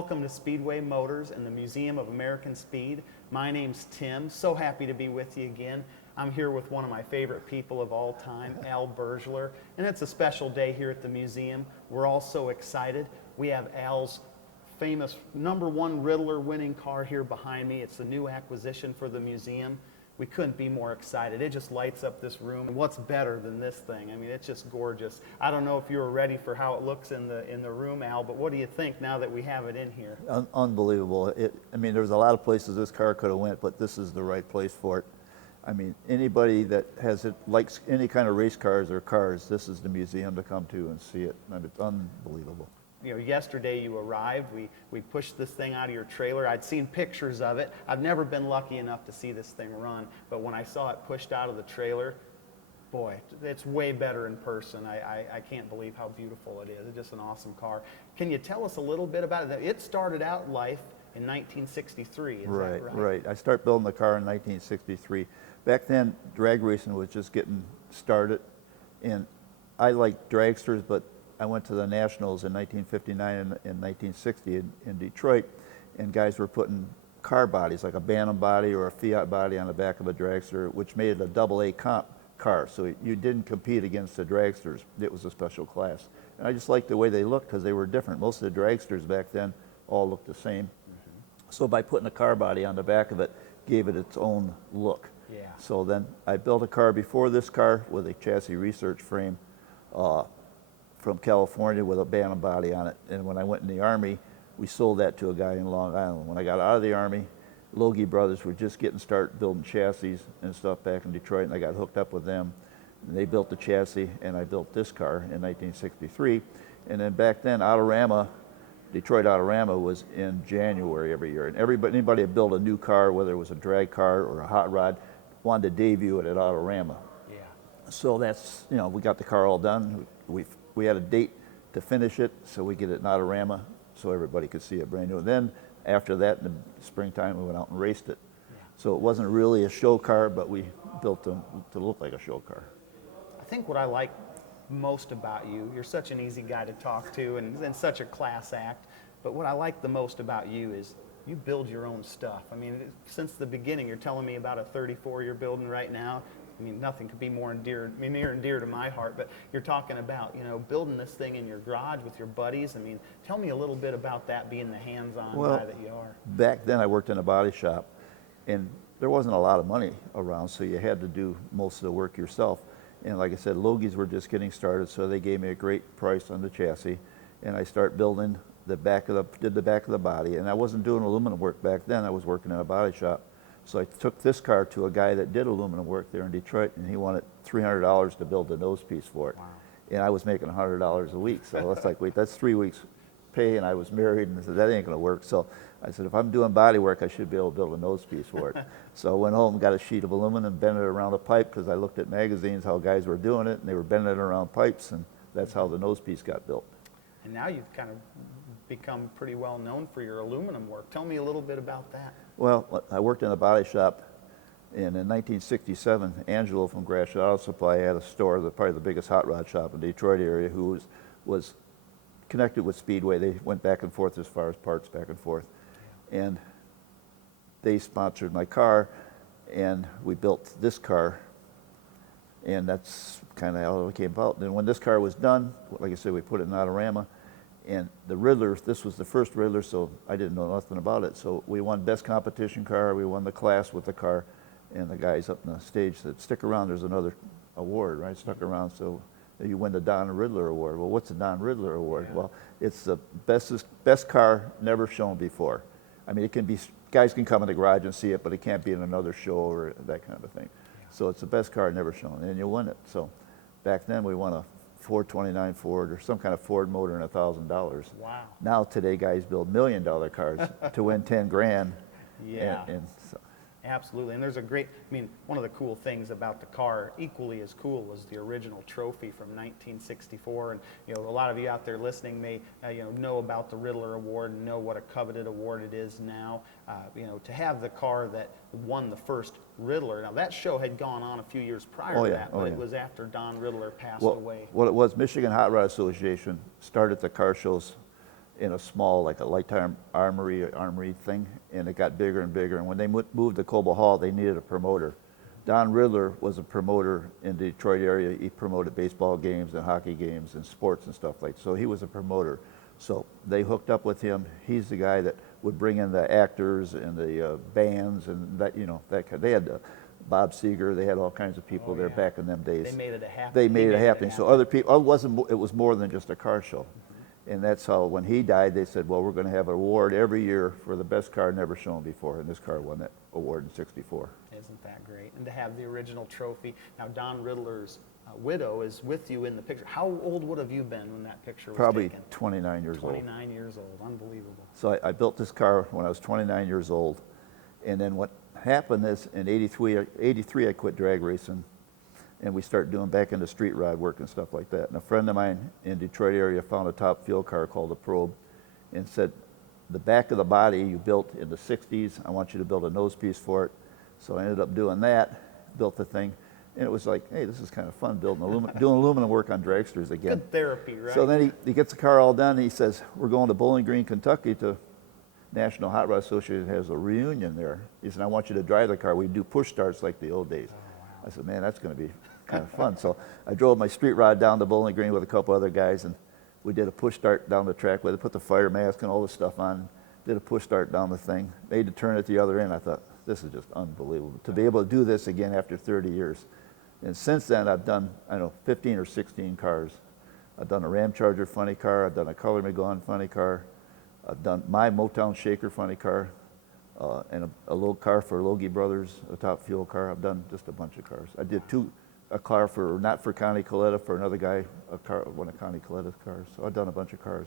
welcome to Speedway Motors and the Museum of American Speed. My name's Tim. So happy to be with you again. I'm here with one of my favorite people of all time, Al Bergler, and it's a special day here at the museum. We're all so excited. We have Al's famous #1 Riddler winning car here behind me. It's the new acquisition for the museum. We couldn't be more excited. It just lights up this room. And what's better than this thing? I mean, it's just gorgeous. I don't know if you were ready for how it looks in the room, Al, but what do you think now that we have it in here? Unbelievable. I mean, there's a lot of places this car could have went, but this is the right place for it. I mean, anybody that likes any kind of race cars or cars, this is the museum to come to and see it. And it's unbelievable. You know, yesterday you arrived, we pushed this thing out of your trailer. I'd seen pictures of it. I've never been lucky enough to see this thing run, but when I saw it pushed out of the trailer, boy, it's way better in person. I can't believe how beautiful it is. It's just an awesome car. Can you tell us a little bit about it? It started out life in 1963, is that right? Right. I started building the car in 1963. Back then, drag racing was just getting started, and I liked dragsters, but I went to the Nationals in 1959 and 1960 in Detroit, and guys were putting car bodies, like a Bantam body or a Fiat body on the back of a dragster, which made it a AA comp car. So you didn't compete against the dragsters. It was a special class. And I just liked the way they looked because they were different. Most of the dragsters back then all looked the same. So by putting a car body on the back of it, gave it its own look. Yeah. So then I built a car before this car with a chassis research frame from California with a Bantam body on it. And when I went in the Army, we sold that to a guy in Long Island. When I got out of the Army, Logie Brothers were just getting started building chassis and stuff back in Detroit, and I got hooked up with them. And they built the chassis, and I built this car in 1963. And then back then, Autorama, Detroit Autorama was in January every year. And anybody that built a new car, whether it was a drag car or a hot rod, wanted to debut it at Autorama. Yeah. So that's, you know, we got the car all done. We had a date to finish it, so we get it in Autorama so everybody could see it brand new. And then after that, in the springtime, we went out and raced it. Yeah. So it wasn't really a show car, but we built them to look like a show car. I think what I like most about you, you're such an easy guy to talk to and such a class act, but what I like the most about you is you build your own stuff. I mean, since the beginning, you're telling me about a 34 you're building right now. I mean, nothing could be more near and dear to my heart, but you're talking about, you know, building this thing in your garage with your buddies. I mean, tell me a little bit about that, being the hands-on guy that you are. Back then I worked in a body shop, and there wasn't a lot of money around, so you had to do most of the work yourself. And like I said, Logies were just getting started, so they gave me a great price on the chassis, and I started building did the back of the body. And I wasn't doing aluminum work back then, I was working in a body shop. So I took this car to a guy that did aluminum work there in Detroit, and he wanted $300 to build the nose piece for it. Wow. And I was making $100 a week, so that's like, wait, that's 3 weeks pay, and I was married, and I said, that ain't gonna work. So I said, if I'm doing body work, I should be able to build a nose piece for it. So I went home and got a sheet of aluminum, bent it around a pipe, because I looked at magazines how guys were doing it, and they were bending it around pipes, and that's how the nose piece got built. And now you've kind of become pretty well known for your aluminum work. Tell me a little bit about that. Well, I worked in a body shop, and in 1967, Angelo from Gratiot Auto Supply had a store, probably the biggest hot rod shop in the Detroit area, who was connected with Speedway. They went back and forth as far as parts back and forth. And they sponsored my car, and we built this car, and that's kind of how it came about. Then when this car was done, like I said, we put it in Autorama, and the Riddler, this was the first Riddler, so I didn't know nothing about it. So we won best competition car, we won the class with the car, and the guys up on the stage said, stick around, there's another award, right? Stuck around, so you win the Don Riddler Award. Well, what's the Don Riddler Award? Yeah. Well, it's the best car never shown before. I mean, it can be, guys can come in the garage and see it, but it can't be in another show or that kind of thing. Yeah. So it's the best car never shown, and you win it. So back then we won a 429 Ford or some kind of Ford motor and $1,000. Wow. Now today guys build $1 million cars to win 10 grand. Yeah. And so. Absolutely, and there's a great, I mean, one of the cool things about the car, equally as cool, was the original trophy from 1964. And, you know, a lot of you out there listening may, know about the Riddler Award and know what a coveted award it is now. To have the car that won the first Riddler. Now, that show had gone on a few years prior to that, but it was after Don Riddler passed away. What it was, Michigan Hot Rod Association started the car shows in a small, like a lifetime armory thing, and it got bigger and bigger. And when they moved to Coble Hall, they needed a promoter. Don Riddler was a promoter in the Detroit area. He promoted baseball games and hockey games and sports and stuff like that. So he was a promoter. So they hooked up with him. He's the guy that would bring in the actors and the bands and that, you know, they had Bob Seger. They had all kinds of people there back in them days. They made it a happening. They made it happening. So other people, it was more than just a car show. And that's how, when he died, they said, well, we're going to have an award every year for the best car never shown before. And this car won that award in '64. Isn't that great? And to have the original trophy. Now, Don Riddler's widow is with you in the picture. How old would have you been when that picture was Probably taken? 29 years old. 29 years old. Unbelievable. So I built this car when I was 29 years old. And then what happened is in '83 I quit drag racing, and we started doing back into street rod work and stuff like that. And a friend of mine in Detroit area found a top fuel car called the Probe and said, the back of the body you built in the '60s, I want you to build a nose piece for it. So I ended up doing that, built the thing, and it was like, hey, this is kind of fun doing aluminum work on dragsters again. Good therapy, right? So then he gets the car all done, and he says, we're going to Bowling Green, Kentucky to National Hot Rod Association has a reunion there. He said, I want you to drive the car. We do push starts like the old days. Oh, wow. I said, man, that's going to be kind of fun. So I drove my street rod down to Bowling Green with a couple other guys, and we did a push start down the track with it, put the fire mask and all this stuff on, did a push start down the thing, made the turn at the other end. I thought, this is just unbelievable to be able to do this again after 30 years. And since then, I've done, I don't know, 15 or 16 cars. I've done a Ram Charger funny car. I've done a Color Me Gone funny car. I've done my Motown Shaker funny car, and a little car for Logie Brothers, a top fuel car. I've done just a bunch of cars. I did a car for, not for Connie Coletta, for another guy, one of Connie Coletta's cars. So I've done a bunch of cars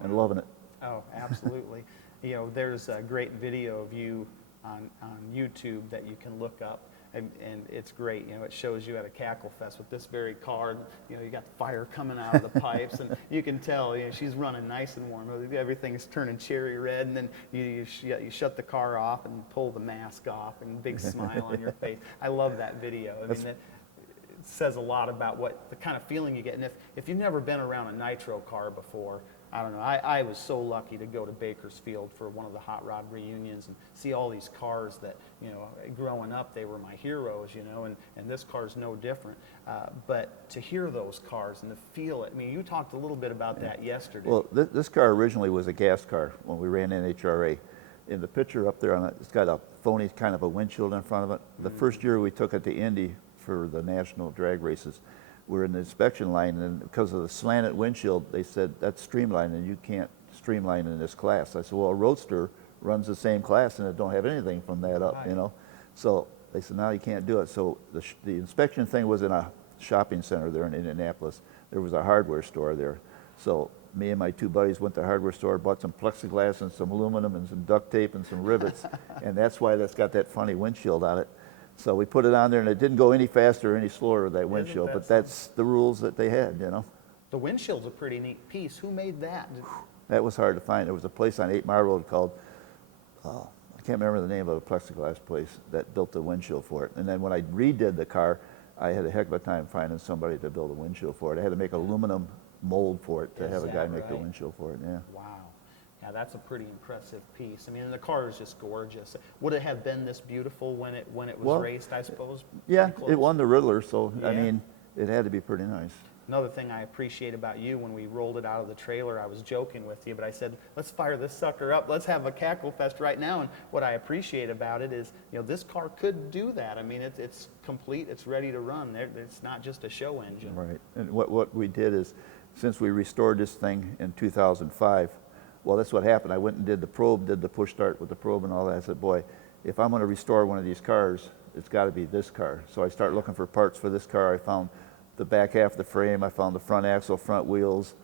and loving it. Oh, absolutely. You know, there's a great video of you on YouTube that you can look up, and it's great. You know, it shows you at a Cackle Fest with this very car. You know, you got the fire coming out of the pipes, and you can tell, you know, she's running nice and warm. Everything's turning cherry red, and then you shut the car off and pull the mask off, and big smile on your face. I love that video. I mean, it says a lot about what the kind of feeling you get. And if you've never been around a nitro car before, I don't know. I was so lucky to go to Bakersfield for one of the hot rod reunions and see all these cars that, you know, growing up, they were my heroes, you know, and this car's no different. But to hear those cars and to feel it, I mean, you talked a little bit about that yesterday. Well, this car originally was a gas car when we ran NHRA. In the picture up there, it's got a phony kind of a windshield in front of it. The first year we took it to Indy for the national drag races, we're in the inspection line, and because of the slanted windshield, they said, that's streamlined, and you can't streamline in this class. I said, well, a Roadster runs the same class, and it don't have anything from that up, you know? So they said, no, you can't do it. So the inspection thing was in a shopping center there in Indianapolis. There was a hardware store there. So me and my two buddies went to the hardware store, bought some plexiglass and some aluminum and some duct tape and some rivets, and that's why that's got that funny windshield on it. So we put it on there, and it didn't go any faster or any slower with that windshield, but that's the rules that they had, you know. The windshield's a pretty neat piece. Who made that? That was hard to find. There was a place on 8 Mile Road called, I can't remember the name of the plexiglass place that built the windshield for it. And then when I redid the car, I had a heck of a time finding somebody to build a windshield for it. I had to make an aluminum mold for it to have a guy make the windshield for it, yeah. Wow. Yeah, that's a pretty impressive piece. I mean, and the car is just gorgeous. Would it have been this beautiful when it was raced, I suppose? Yeah, it won the Riddler, so, I mean, it had to be pretty nice. Another thing I appreciate about you, when we rolled it out of the trailer, I was joking with you, but I said, let's fire this sucker up. Let's have a Cackle Fest right now. And what I appreciate about it is, you know, this car could do that. I mean, it's complete. It's ready to run. It's not just a show engine. Right. And what we did is, since we restored this thing in 2005, well, that's what happened. I went and did the Probe, did the push start with the Probe and all that. I said, boy, if I'm going to restore one of these cars, it's got to be this car. So I started looking for parts for this car. I found the back half of the frame. I found the front axle, front wheels,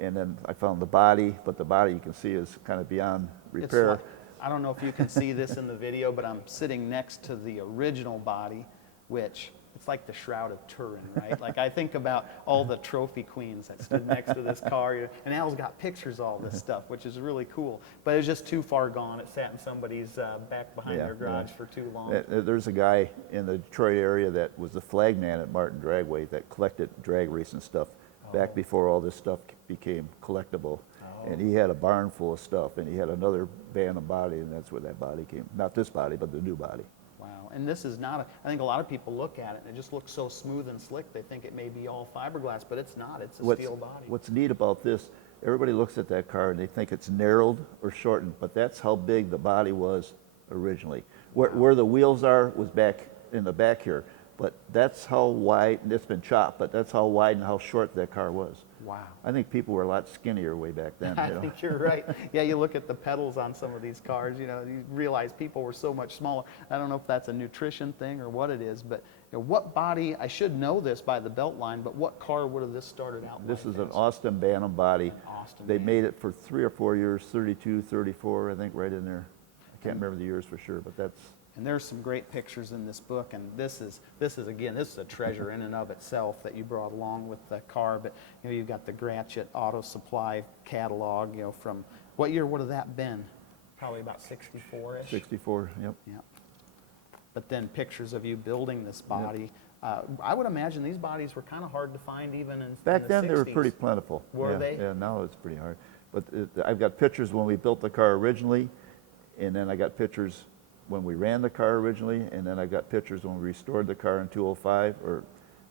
and then I found the body. But the body, you can see, is kind of beyond repair. I don't know if you can see this in the video, but I'm sitting next to the original body, which it's like the Shroud of Turin, right? Like, I think about all the trophy queens that stood next to this car, and Al's got pictures of all this stuff, which is really cool. But it was just too far gone. It sat in somebody's back behind their garage for too long. There's a guy in the Detroit area that was the flagman at Martin Dragway that collected drag racing stuff back before all this stuff became collectible. And he had a barn full of stuff, and he had another abandoned body, and that's where that body came. Not this body, but the new body. Wow. And this is not, I think a lot of people look at it and it just looks so smooth and slick. They think it may be all fiberglass, but it's not. It's a steel body. What's neat about this, everybody looks at that car and they think it's narrowed or shortened, but that's how big the body was originally. Where the wheels are was back in the back here, but that's how wide, and it's been chopped, but that's how wide and how short that car was. Wow. I think people were a lot skinnier way back then. I think you're right. Yeah, you look at the pedals on some of these cars, you realize people were so much smaller. I don't know if that's a nutrition thing or what it is, but what body, I should know this by the belt line, but what car would have this started out This like is an Austin Bantam body. Austin They Bantam. made it for 3 or 4 years, 32, 34, I think, right in there. I can't remember the years for sure, but that's... And there's some great pictures in this book, and this is a treasure in and of itself that you brought along with the car. But you've got the Gratiot Auto Supply catalog, from what year would have that been? Probably about 64-ish. 64, yep. Yeah. But then pictures of you building this body. I would imagine these bodies were kind of hard to find even in Back the then 60s. they were pretty plentiful. Were Yeah, they? Yeah, now it's pretty hard. But I've got pictures when we built the car originally, and then I got pictures when we ran the car originally, and then I got pictures when we restored the car in 205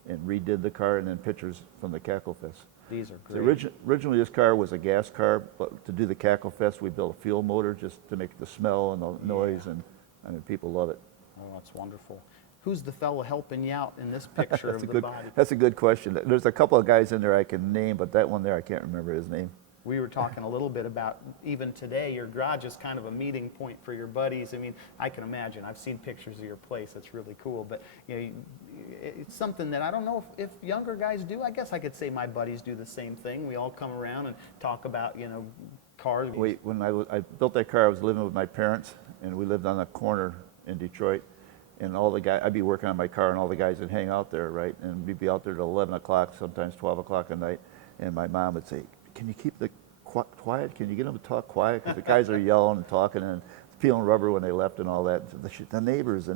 and redid the car, and then pictures from the Cackle Fest. These are So great. originally this car was a gas car, but to do the Cackle Fest we built a fuel motor just to make the smell and the noise, and I mean people love it. Oh, that's wonderful. Who's the fellow helping you out in this picture of the body? That's a good question. There's a couple of guys in there I can name, but that one there I can't remember his name. We were talking a little bit about, even today, your garage is kind of a meeting point for your buddies. I mean, I can imagine. I've seen pictures of your place. It's really cool. But it's something that I don't know if younger guys do. I guess I could say my buddies do the same thing. We all come around and talk about, cars. When I built that car, I was living with my parents, and we lived on a corner in Detroit. And all the guys, I'd be working on my car, and all the guys would hang out there, right? And we'd be out there till 11 o'clock, sometimes 12 o'clock at night. And my mom would say, "Can you keep the quiet? Can you get them to talk quiet? Because the guys are yelling and talking and peeling rubber when they left and all that." The neighbors.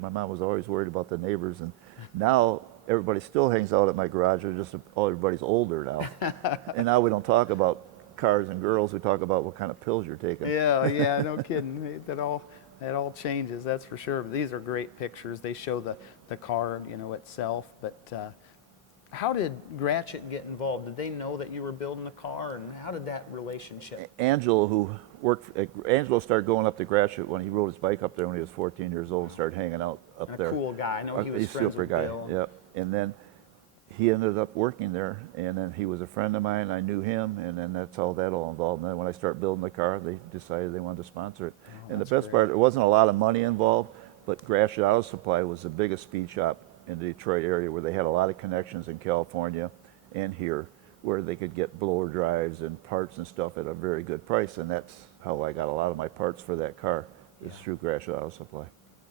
My mom was always worried about the neighbors. And now everybody still hangs out at my garage. They're just everybody's older now. And now we don't talk about cars and girls. We talk about what kind of pills you're taking. Yeah, no kidding. That all changes, that's for sure. But these are great pictures. They show the car, itself. But how did Gratiot get involved? Did they know that you were building a car, and how did that relationship? Angelo started going up to Gratiot when he rode his bike up there when he was 14 years old and started hanging out up there. A cool guy. I know he was He's a friends super with guy. Bill. Yep. And then he ended up working there, and then he was a friend of mine. I knew him, and then that's how that all involved. And then when I started building the car, they decided they wanted to sponsor it. And the best part, there wasn't a lot of money involved, but Gratiot Auto Supply was the biggest speed shop in the Detroit area, where they had a lot of connections in California and here, where they could get blower drives and parts and stuff at a very good price. And that's how I got a lot of my parts for that car, is through Gratiot Auto Supply.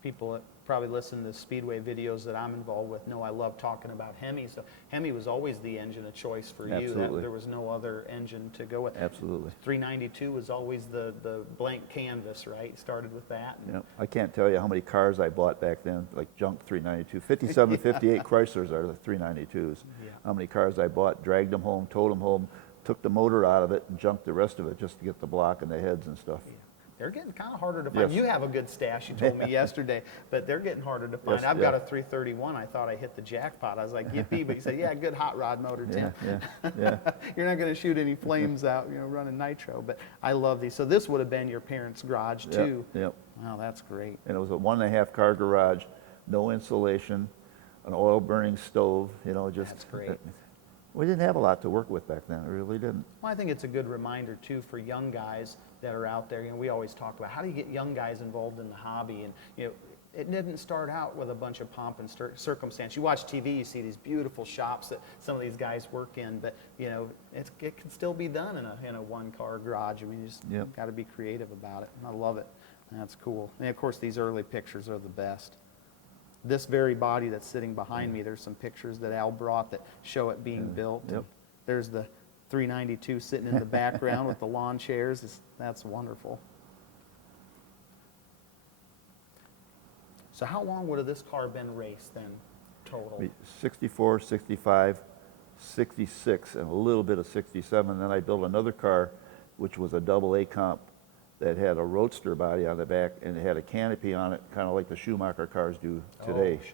People that probably listen to Speedway videos that I'm involved with know I love talking about Hemi. So Hemi was always the engine of choice for you. Absolutely. There was no other engine to go with. Absolutely. 392 was always the blank canvas, right? Started with that. Yep. I can't tell you how many cars I bought back then, like junk 392. 57, 58 Chryslers are the 392s. Yeah. How many cars I bought, dragged them home, towed them home, took the motor out of it, and junked the rest of it just to get the block and the heads and stuff. Yeah. They're getting kind of harder to find. Yes. You have a good stash, you told me yesterday, but they're getting harder to find. Yes, I've yeah. got a 331. I thought I hit the jackpot. I was like, yippee, but he said, yeah, good hot rod motor, Tim. Yeah. You're not going to shoot any flames out, running nitro, but I love these. So this would have been your parents' garage too. Yep. Wow, that's great. And it was a 1.5 car garage, no insulation, an oil burning stove, just. That's great. We didn't have a lot to work with back then, we really didn't. Well, I think it's a good reminder too for young guys that are out there. We always talk about how do you get young guys involved in the hobby, and it didn't start out with a bunch of pomp and circumstance. You watch TV, you see these beautiful shops that some of these guys work in, but it can still be done in a one-car garage. I mean, you just got to be creative about it. I love it. That's cool. And of course, these early pictures are the best. This very body that's sitting behind me, there's some pictures that Al brought that show it being built. Yep. There's the 392 sitting in the background with the lawn chairs. That's wonderful. So how long would have this car been raced then, total? 64, 65, 66, and a little bit of 67. Then I built another car which was a double A comp that had a roadster body on the back, and it had a canopy on it, kind of like the Schumacher cars do today. Oh,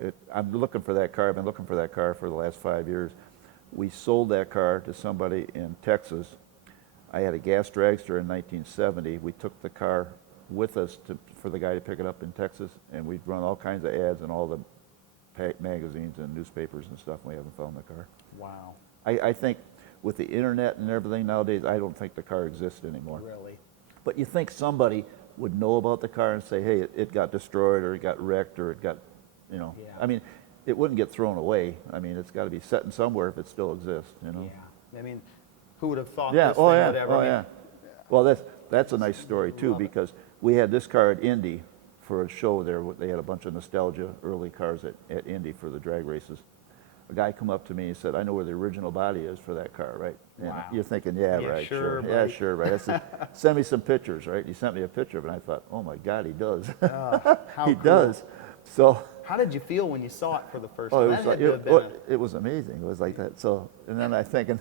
sure. I'm looking for that car. I've been looking for that car for the last 5 years. We sold that car to somebody in Texas. I had a gas dragster in 1970. We took the car with us for the guy to pick it up in Texas, and we'd run all kinds of ads in all the magazines and newspapers and stuff, and we haven't found the car. Wow. I think with the internet and everything nowadays, I don't think the car exists anymore. Really? But you think somebody would know about the car and say, hey, it got destroyed, or it got wrecked, or it got, you know. Yeah. I mean, it wouldn't get thrown away. I mean, it's got to be sitting somewhere if it still exists, you know. Yeah. I mean, who would have thought Yeah, this oh thing yeah, would ever oh be- yeah. Well, that's a nice story too, Love it. because we had this car at Indy for a show there. They had a bunch of nostalgia early cars at Indy for the drag races. A guy come up to me and said, I know where the original body is for that car, right? And Wow. you're thinking, yeah, Yeah, right, sure, sure. Yeah, buddy. sure, right. I said, send me some pictures, right? He sent me a picture of it, and I thought, oh my God, he does. How He cool. does. So, How did you feel when you saw it for the first oh, time? it That was had like, to have been it was amazing. It was like that. So, and then I thinking,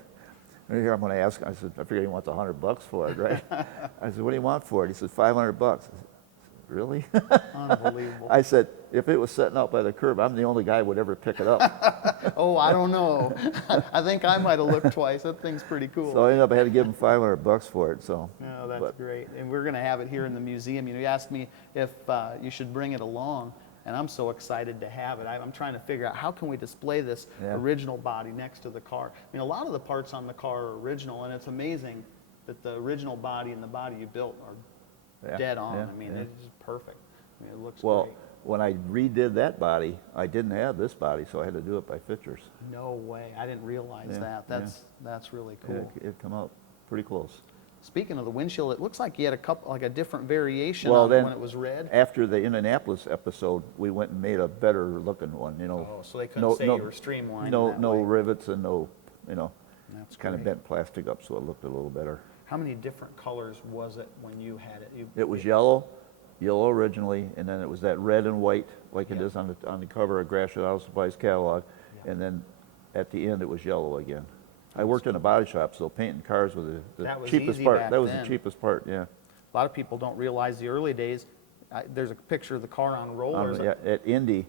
and here I'm going to ask him, I said, I figure he wants $100 for it, right? I said, what do you want for it? He said, $500. I said, really? unbelievable. I said, if it was sitting out by the curb, I'm the only guy who would ever pick it up. Oh, I don't know. I think I might have looked twice. That thing's pretty cool. So I ended up, I had to give him $500 for it. So, No, that's but- great. And we're going to have it here in the museum. You know, you asked me if you should bring it along, and I'm so excited to have it. I'm trying to figure out how can we display this Yeah. original body next to the car. I mean, a lot of the parts on the car are original, and it's amazing that the original body and the body you built are Yeah, dead on. yeah, I mean, yeah. it's just perfect. I mean, it looks Well, great. when I redid that body, I didn't have this body, so I had to do it by fixtures. No way. I didn't realize Yeah, that. yeah. That's really Yeah, cool. It come out pretty close. Speaking of the windshield, it looks like you had a couple, like a different variation Well, on then, when it was red. after the Indianapolis episode, we went and made a better looking one, you know. Oh, so they couldn't say you were streamlined in that no way. rivets and no, you know, That's kind of great. bent plastic up so it looked a little better. How many different colors was it when you had it? It was yellow originally, and then it was that red and white, like it Yeah. is on the cover of Gratiot Auto Supply's catalog, Yeah. and then at the end it was yellow again. I worked in a body shop, so painting cars was the That was cheapest easy part. back That was then. the cheapest part, yeah. A lot of people don't realize the early days. There's a picture of the car on rollers. Yeah, at Indy,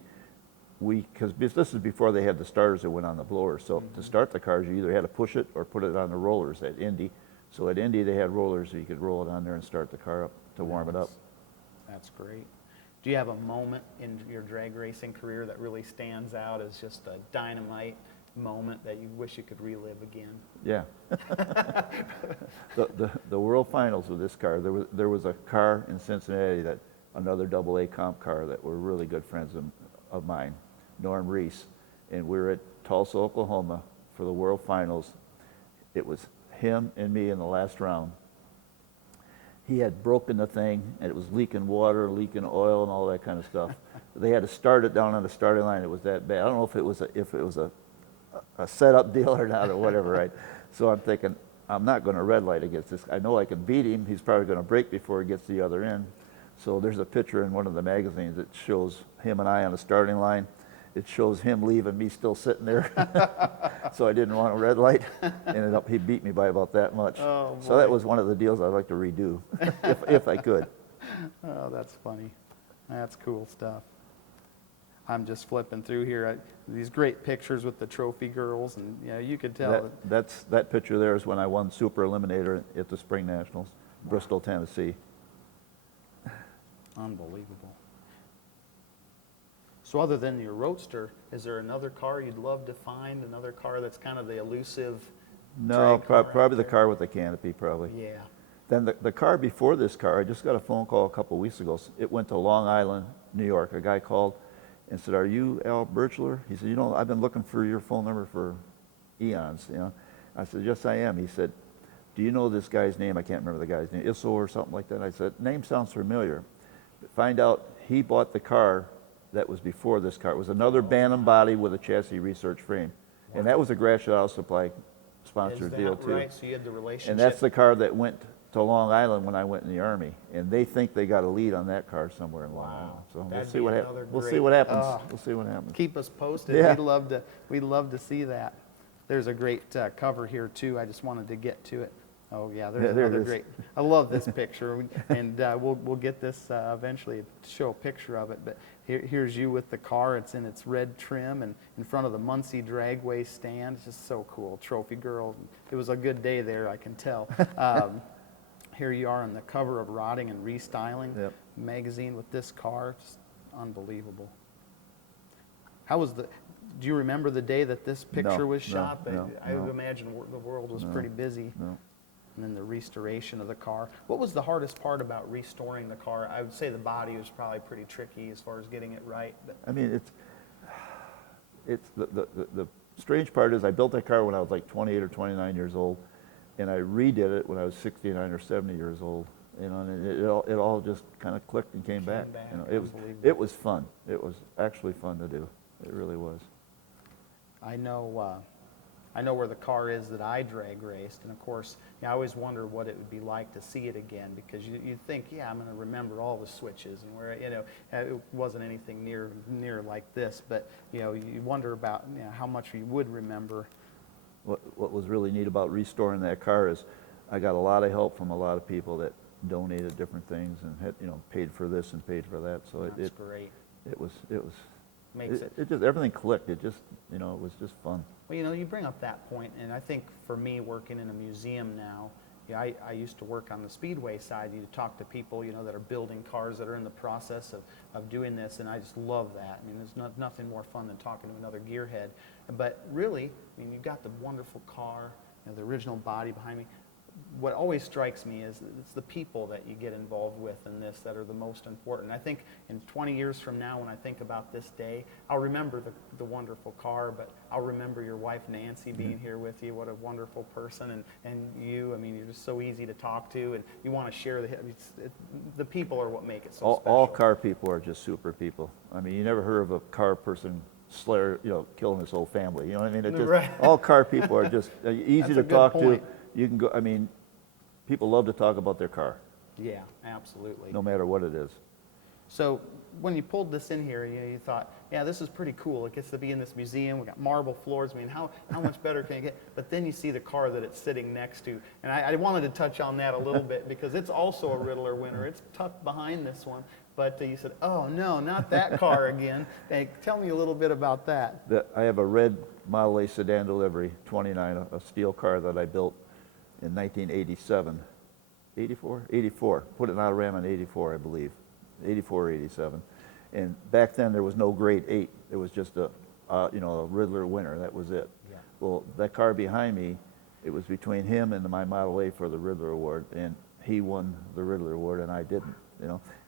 because this is before they had the starters that went on the blowers. So Mm-hmm. to start the cars, you either had to push it or put it on the rollers at Indy. So at Indy, they had rollers so you could roll it on there and start the car up to warm it up. That's great. Do you have a moment in your drag racing career that really stands out as just a dynamite moment that you wish you could relive again? Yeah. the World Finals with this car, there was a car in Cincinnati, that another double A comp car that were really good friends of mine, Norm Reese, and we were at Tulsa, Oklahoma for the World Finals. It was him and me in the last round. He had broken the thing, and it was leaking water, leaking oil, and all that kind of stuff. They had to start it down on the starting line. It was that bad. I don't know if it was a setup deal or not or whatever, right? So I'm thinking, I'm not going to red light against this. I know I can beat him. He's probably going to break before he gets to the other end. So there's a picture in one of the magazines that shows him and I on the starting line. It shows him leaving, me still sitting there. So I didn't want a red light. Ended up, he beat me by about that much. Oh, so that boy. was one of the deals I'd like to redo, if I could. Oh, that's funny. That's cool stuff. I'm just flipping through here. These great pictures with the trophy girls, and you know, you could tell. That picture there is when I won Super Eliminator at the Spring Nationals, Bristol, Tennessee. Unbelievable. So other than your Roadster, is there another car you'd love to find? Another car that's kind of the elusive No, drag car out probably the there? car with the canopy, probably. Yeah. Then the car before this car, I just got a phone call a couple weeks ago. It went to Long Island, New York. A guy called and said, "Are you Al Bergler?" He said, "You know, I've been looking for your phone number for eons, you know." I said, "Yes, I am." He said, "Do you know this guy's name?" I can't remember the guy's name, Isso or something like that. I said, "Name sounds familiar." Find out he bought the car that was before this car. It was another Bantam body with a chassis research frame. And that was a Gratiot Auto Supply Is sponsored that deal too. right? So you had the relationship. And that's the car that went to Long Island when I went in the Army. And they think they got a lead on that car somewhere in Long Wow. Island. So we'll That'd see be what another happens. We'll see great- what happens. Ah. We'll see what happens. Keep us posted. Yeah. We'd love to see that. There's a great cover here too. I just wanted to get to it. Oh yeah, there's Yeah, there it another is. great. I love this picture, and we'll get this eventually to show a picture of it. But here's you with the car. It's in its red trim and in front of the Muncie Dragway stand. It's just so cool. Trophy girl. It was a good day there, I can tell. Here you are on the cover of Rotting and Restyling Yep. magazine with this car. Just unbelievable. How was the? Do you remember the day that this picture was shot? I would imagine the world was pretty busy. No. And then the restoration of the car. What was the hardest part about restoring the car? I would say the body was probably pretty tricky as far as getting it right. But I mean, it's the strange part is I built that car when I was like 28 or 29 years old, and I redid it when I was 69 or 70 years old. You know, and it all just kind of clicked and came back. You know, it was fun. It was actually fun to do. It really was. I know where the car is that I drag raced, and of course, I always wonder what it would be like to see it again, because you think, yeah, I'm going to remember all the switches, and where it wasn't anything near like this, but you wonder about how much you would remember. What was really neat about restoring that car is I got a lot of help from a lot of people that donated different things and had paid for this and paid for that. So That's great. It was Makes it. It just everything clicked. It just it was just fun. Well, you bring up that point, and I think for me, working in a museum now, I used to work on the speedway side. You talk to people, that are building cars that are in the process of doing this, and I just love that. I mean, there's nothing more fun than talking to another gearhead. But really, you've got the wonderful car, the original body behind me. What always strikes me is it's the people that you get involved with in this that are the most important. I think in 20 years from now, when I think about this day, I'll remember the wonderful car, but I'll remember your wife Nancy being here with you. What a wonderful person, and you. I mean, you're just so easy to talk to, and you want to share the people are what make it so special. All car people are just super people. I mean, you never heard of a car person slayer, killing his whole family. You know what I mean? It just, Right. All car people are just easy That's a to good talk point. to. You can go. I mean, people love to talk about their car, Yeah, absolutely. no matter what it is. So when you pulled this in here, you thought, yeah, this is pretty cool. It gets to be in this museum. We got marble floors. I mean, how much better can it get? But then you see the car that it's sitting next to. And I wanted to touch on that a little bit because it's also a Riddler winner. It's tucked behind this one. But you said, oh, no, not that car again. Hey, tell me a little bit about that. I have a red Model A sedan delivery, 29, a steel car that I built in 1987. 84? Put it in Aggravation in 84, I believe. 84 or 87. And back then there was no grade 8. It was just a Riddler winner. That was it. Yeah. Well, that car behind me, it was between him and my Model A for the Riddler Award, and he won the Riddler Award and I didn't.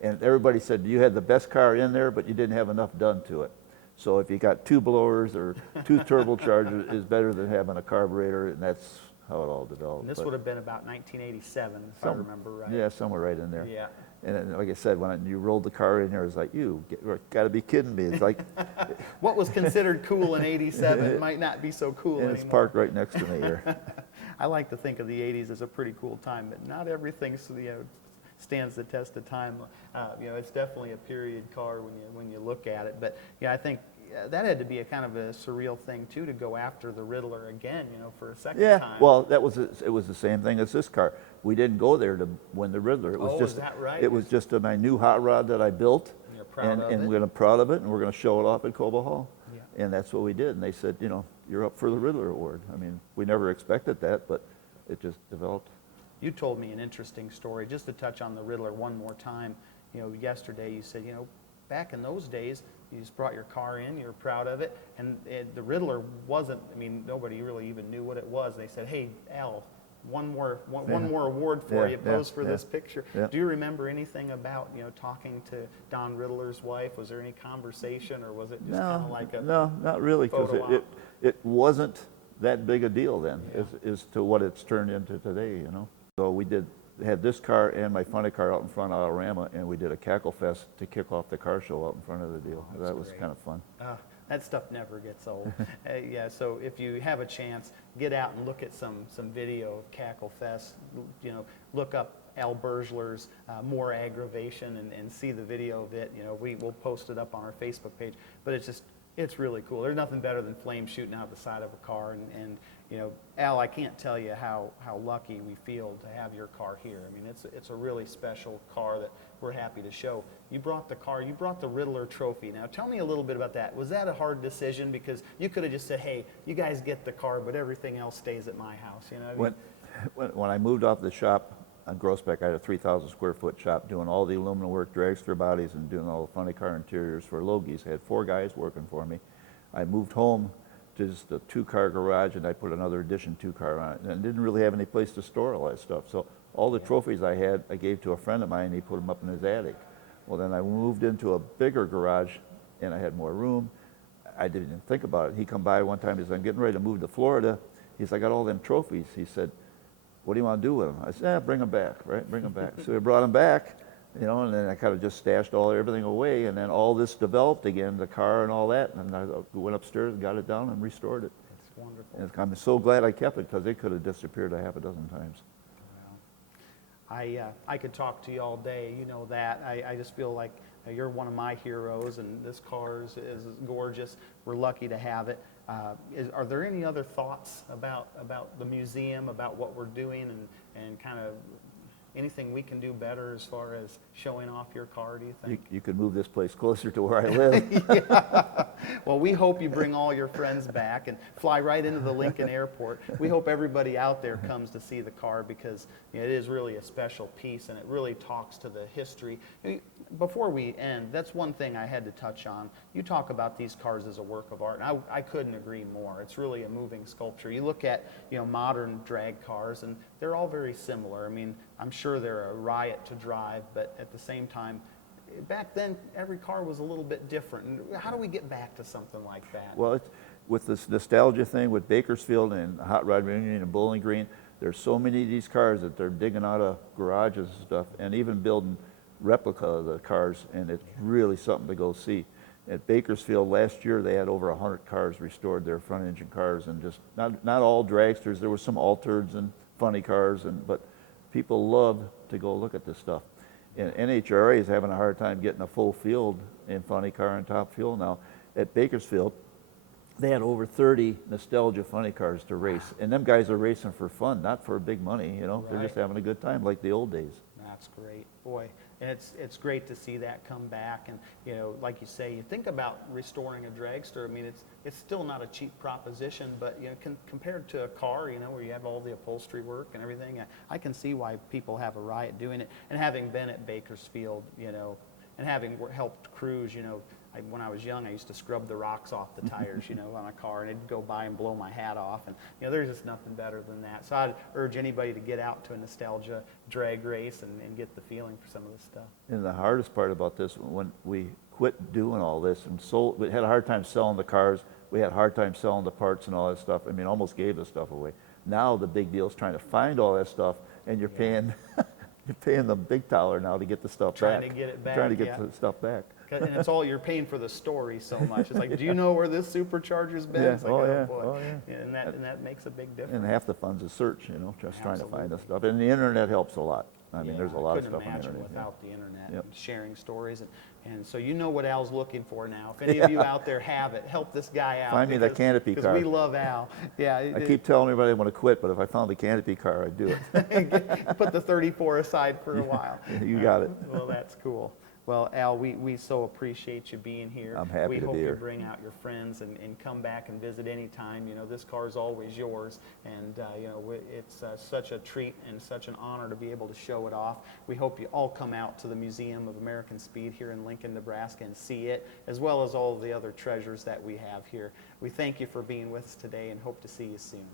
And everybody said you had the best car in there, but you didn't have enough done to it. So if you got 2 blowers or 2 turbochargers, is better than having a carburetor, and that's how it all developed. And this would have been about 1987, if I remember right. Yeah, somewhere right in there. Yeah. And then, like I said, when you rolled the car in here, it's like, you got to be kidding me. It's like, What was considered cool in 87 might not be so cool and anymore. it's parked right next to me here. I like to think of the 80s as a pretty cool time, but not everything stands the test of time. It's definitely a period car when you look at it. But yeah, I think that had to be a kind of a surreal thing too, to go after the Riddler again, for a second Yeah, time. well, it was the same thing as this car. We didn't go there to win the Riddler. It was Oh, just is that right? It was just my new hot rod that I built, You're proud of it? and we're proud of it, and we're going to show it off at Cobo Hall. Yeah. And that's what we did. And they said, you're up for the Riddler Award. I mean, we never expected that, but it just developed. You told me an interesting story, just to touch on the Riddler one more time. Yesterday you said, back in those days, you just brought your car in, you were proud of it, and the Riddler wasn't, nobody really even knew what it was. They said, hey, Al, one more award for you, pose for this picture. Yeah. Do you remember anything about, talking to Don Riddler's wife? Was there any conversation, or was it just kind of like a No, not really, because photo op? it wasn't that big a deal then, Yeah. as to what it's turned into today, So we had this car and my funny car out in front of Autorama, and we did a cackle fest to kick off the car show out in front of the deal. That's That was great. kind of fun. That stuff never gets old. Yeah, so if you have a chance, get out and look at some video of Cackle Fest. Look up Al Bergler's More Aggravation and see the video of it. We'll post it up on our Facebook page. But it's just It's really cool. There's nothing better than flames shooting out the side of a car. And you know, Al, I can't tell you how lucky we feel to have your car here. I mean, it's a really special car that we're happy to show. You brought the car, you brought the Riddler trophy. Now, tell me a little bit about that. Was that a hard decision? Because you could have just said, hey, you guys get the car, but everything else stays at my house. You know what I mean? When I moved off the shop on Groesbeck, I had a 3,000 square foot shop doing all the aluminum work, dragster bodies, and doing all the funny car interiors for Logies. I had 4 guys working for me. I moved home to just a 2-car garage, and I put another addition 2-car on it, and didn't really have any place to store all that stuff. So all the trophies I had, I gave to a friend of mine, and he put them up in his attic. Well, then I moved into a bigger garage, and I had more room. I didn't even think about it. He come by one time, he said, I'm getting ready to move to Florida. He said, I got all them trophies. He said, what do you want to do with them? I said, bring them back, right? Bring them back. So we brought them back, you know, and then I kind of just stashed everything away, and then all this developed again, the car and all that, and I went upstairs and got it down and restored it. It's wonderful. And I'm so glad I kept it, because it could have disappeared a half a dozen times. I could talk to you all day, you know that. I just feel like you're one of my heroes, and this car is gorgeous. We're lucky to have it. Are there any other thoughts about the museum, about what we're doing, and kind of anything we can do better as far as showing off your car, do you think? You could move this place closer to where I live. Yeah. Well, we hope you bring all your friends back and fly right into the Lincoln Airport. We hope everybody out there comes to see the car, because you know, it is really a special piece, and it really talks to the history. Before we end, that's one thing I had to touch on. You talk about these cars as a work of art, and I couldn't agree more. It's really a moving sculpture. You look at, you know, modern drag cars, and they're all very similar. I mean, I'm sure they're a riot to drive, but at the same time, back then every car was a little bit different. And how do we get back to something like that? Well, with this nostalgia thing with Bakersfield and Hot Rod Reunion and Bowling Green, there's so many of these cars that they're digging out of garages and stuff, and even building replica of the cars, and it's really something to go see. At Bakersfield last year, they had over 100 cars restored, their front engine cars, and just not all dragsters. There were some altereds and funny cars, but people love to go look at this stuff. And NHRA is having a hard time getting a full field in funny car and top fuel now. At Bakersfield, they had over 30 nostalgia funny cars to race, and them guys are racing for fun, not for big money. You know, Right. They're just having a good time like the old days. That's great, boy. And it's great to see that come back. And you know, like you say, you think about restoring a dragster. I mean, it's still not a cheap proposition, but you know, compared to a car, you know, where you have all the upholstery work and everything, I can see why people have a riot doing it. And having been at Bakersfield, you know, and having helped crews, you know, when I was young, I used to scrub the rocks off the tires, you know, on a car, and it'd go by and blow my hat off. And you know, there's just nothing better than that. So I'd urge anybody to get out to a nostalgia drag race and get the feeling for some of this stuff. And the hardest part about this, when we quit doing all this and sold, we had a hard time selling the cars. We had a hard time selling the parts and all that stuff. I mean, almost gave the stuff away. Now the big deal is trying to find all that stuff, and you're paying you're paying the big dollar now to get the stuff back. Trying to get it back. Trying to get the stuff back. And it's all, you're paying for the story so much. It's like, do you know where this supercharger's been? Yeah. It's like, Oh, oh, yeah. boy. Oh, yeah. And that makes a big difference. And half the fun's a search, you know, just trying to find the Absolutely. stuff. And the internet helps a lot. I mean, Yeah, there's a lot of couldn't stuff on the imagine internet. without the internet Yep. and sharing stories. And so you know what Al's looking for now. If any of you out there have it, help this guy out. Find me that canopy Because car. we love Al. Yeah. I keep telling everybody I want to quit, but if I found the canopy car, I'd do it. Put the 34 aside for a while. You got it. Well, that's cool. Well, Al, we so appreciate you being here. I'm happy to be We hope here. you bring out your friends and come back and visit anytime. You know, this car is always yours, and you know, it's such a treat and such an honor to be able to show it off. We hope you all come out to the Museum of American Speed here in Lincoln, Nebraska, and see it, as well as all the other treasures that we have here. We thank you for being with us today and hope to see you soon.